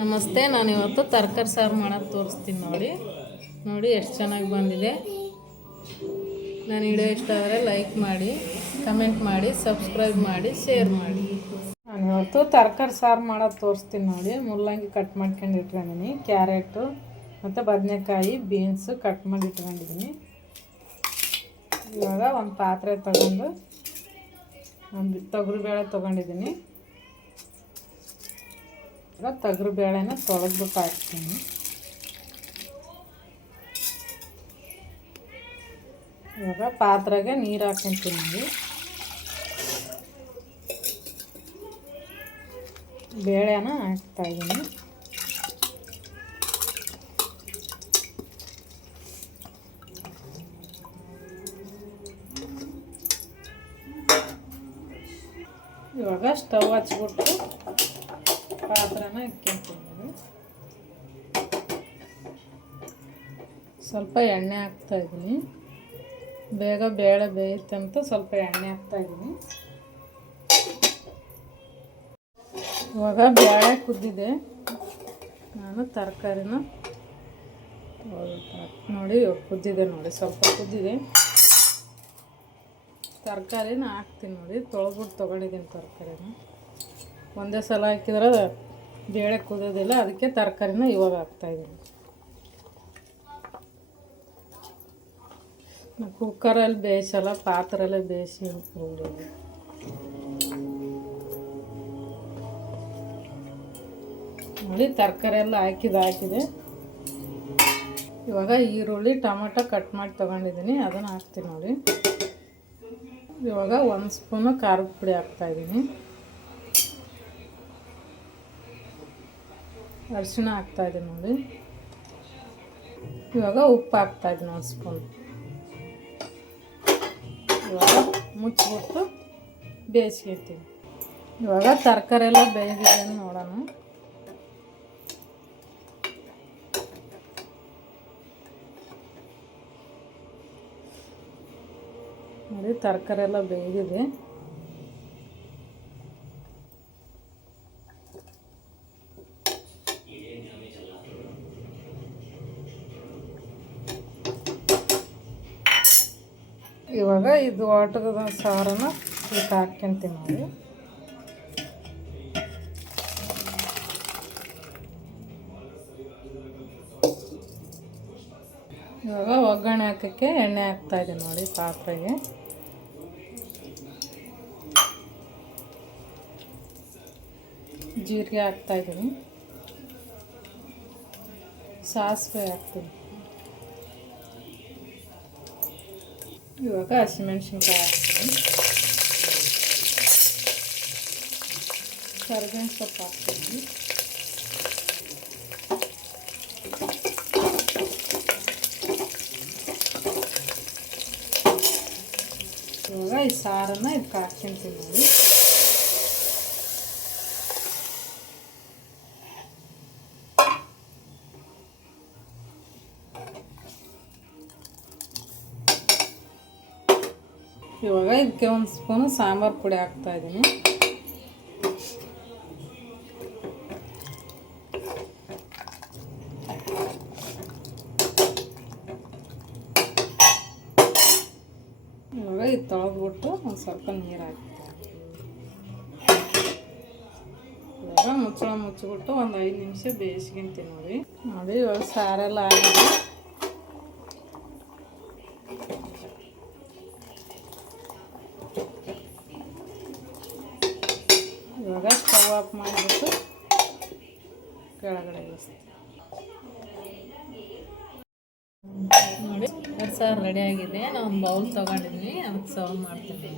ನಮಸ್ತೆ, ನಾನಿವತ್ತು ತರಕಾರಿ ಸಾರು ಮಾಡೋದು ತೋರಿಸ್ತೀನಿ. ನೋಡಿ ಎಷ್ಟು ಚೆನ್ನಾಗಿ ಬಂದಿದೆ. ನನ್ನ ವಿಡಿಯೋ ಇಷ್ಟ ಆದರೆ ಲೈಕ್ ಮಾಡಿ, ಕಮೆಂಟ್ ಮಾಡಿ, ಸಬ್ಸ್ಕ್ರೈಬ್ ಮಾಡಿ, ಶೇರ್ ಮಾಡಿ. ನಾನಿವತ್ತು ತರಕಾರಿ ಸಾರು ಮಾಡೋದು ತೋರಿಸ್ತೀನಿ. ನೋಡಿ, ಮುಲ್ಲಂಗಿ ಕಟ್ ಮಾಡ್ಕೊಂಡು ಇಟ್ಕೊಂಡಿದ್ದೀನಿ, ಕ್ಯಾರೆಟು ಮತ್ತು ಬದನೆಕಾಯಿ, ಬೀನ್ಸು ಕಟ್ ಮಾಡಿ ಇಟ್ಕೊಂಡಿದ್ದೀನಿ. ಇವಾಗ ಒಂದು ಪಾತ್ರೆ ತಗೊಂಡು ತೊಗರಿಬೇಳೆ ತೊಗೊಂಡಿದ್ದೀನಿ. ಇವಾಗ ತೊಗರಿಬೇಳೆನ ತೊಳೆದ್ಬಿಟ್ಟು ಹಾಕ್ತೀನಿ. ಇವಾಗ ಪಾತ್ರೆಗೆ ನೀರು ಹಾಕ್ಕೊಂತೀನಿ. ಬೇಳೆನ ಹಾಕ್ತಾಯಿದ್ದೀನಿ. ಇವಾಗ ಸ್ಟವ್ ಹಚ್ಬಿಟ್ಟು ಪಾತ್ರೆನ ಇಟ್ಕೊಂತೀನಿ. ಸ್ವಲ್ಪ ಎಣ್ಣೆ ಹಾಕ್ತಾಯಿದ್ದೀನಿ. ಬೇಗ ಬೇಳೆ ಬೇಯುತ್ತೆ ಅಂತ ಸ್ವಲ್ಪ ಎಣ್ಣೆ ಹಾಕ್ತಾಯಿದ್ದೀನಿ. ಇವಾಗ ಬೇಳೆ ಕುದ್ದಿದೆ. ನಾನು ತರಕಾರಿನ ನೋಡಿ ಕುದ್ದಿದೆ. ನೋಡಿ ಸ್ವಲ್ಪ ಕುದ್ದಿದೆ. ತರಕಾರಿನ ಹಾಕ್ತೀನಿ. ನೋಡಿ ತೊಳೆದ್ಬಿಟ್ಟು ತೊಗೊಂಡಿದ್ದೀನಿ ತರಕಾರಿನ. ಒಂದೇ ಸಲ ಹಾಕಿದ್ರೆ ಬೇಳೆ ಕುದೋದಿಲ್ಲ, ಅದಕ್ಕೆ ತರಕಾರಿನ ಇವಾಗ ಹಾಕ್ತಾಯಿದ್ದೀನಿ. ಕುಕ್ಕರಲ್ಲಿ ಬೇಯಿಸಲ್ಲ, ಪಾತ್ರೆಯಲ್ಲೇ ಬೇಯಿಸಿ ಹೋಗೋದು. ನೋಡಿ ತರಕಾರಿ ಎಲ್ಲ ಹಾಕಿದೆ. ಇವಾಗ ಈರುಳ್ಳಿ ಟೊಮೆಟೊ ಕಟ್ ಮಾಡಿ ತೊಗೊಂಡಿದ್ದೀನಿ, ಅದನ್ನು ಹಾಕ್ತೀನಿ. ನೋಡಿ ಇವಾಗ 1 ಸ್ಪೂನು ಖಾರದ ಪುಡಿ ಹಾಕ್ತಾಯಿದ್ದೀನಿ. ಅರಿಶಿಣ ಹಾಕ್ತಾಯಿದ್ದೀನಿ. ನೋಡಿ ಇವಾಗ ಉಪ್ಪು ಹಾಕ್ತಾಯಿದ್ದೀನಿ 1 ಸ್ಪೂನ್. ಇವಾಗ ಮುಚ್ಚಿಬಿಟ್ಟು ಬೇಯಿಸ್ಕೊತೀನಿ. ಇವಾಗ ತರಕಾರಿ ಎಲ್ಲ ಬೇಯಿದೆ ನೋಡೋಣ. ನೋಡಿ ತರಕಾರಿ ಎಲ್ಲ ಬೇಯಿದೆ. ಇವಾಗ ಇದು ಆಟದ ಸಾರನ್ನು ಇದಕ್ಕೆ ಹಾಕ್ಕೊಂತೀವಿ. ನಾವು ಇವಾಗ ಒಗ್ಗರಣೆ ಹಾಕೋಕ್ಕೆ ಎಣ್ಣೆ ಹಾಕ್ತಾಯಿದ್ದೀನಿ. ನೋಡಿ ಪಾತ್ರೆಗೆ ಜೀರಿಗೆ ಹಾಕ್ತಾಯಿದ್ದೀನಿ. ಸಾಸಿವೆ ಹಾಕ್ತೀನಿ. ಇವಾಗ ಹಸಿಮೆಣ್ಸಿನ್ಕಾಯಿ ಹಾಕ್ತೀನಿ. ಕರಿಬೇವಿನ ಸೊಪ್ಪು ಹಾಕ್ತೀನಿ. ಇವಾಗ ಈ ಸಾರನ್ನು ಇದಕ್ಕೆ ಹಾಕ್ಕೊಂತೀನಿ. ನೋಡಿ ಇವಾಗ ಇದಕ್ಕೆ 1 ಸ್ಪೂನು ಸಾಂಬಾರು ಪುಡಿ ಹಾಕ್ತಾಯಿದ್ದೀನಿ. ಇವಾಗ ಇದು ತೊಳೆದ್ಬಿಟ್ಟು ಒಂದು ಸ್ವಲ್ಪ ನೀರು ಹಾಕ್ತೀನಿ. ಇವಾಗ ಮುಚ್ಚಿಬಿಟ್ಟು ಒಂದು 5 ನಿಮಿಷ ಬೇಯಿಸ್ಕೊಂತೀನಿ. ನೋಡಿ ಇವಾಗ ಸಾರೆಲ್ಲ ಆಗಿದೆ. ಇವಾಗ ಸ್ಟವ್ ಆಫ್ ಮಾಡಿಬಿಟ್ಟು ಕೆಳಗಡೆ ಇಳಿಸ್ತೀನಿ. ನೋಡಿ ಸಾರು ರೆಡಿಯಾಗಿದೆ. ನಾನು ಒಂದು ಬೌಲ್ ತೊಗೊಂಡಿದ್ದೀನಿ, ಅದಕ್ಕೆ ಸರ್ವ್ ಮಾಡ್ತೀನಿ.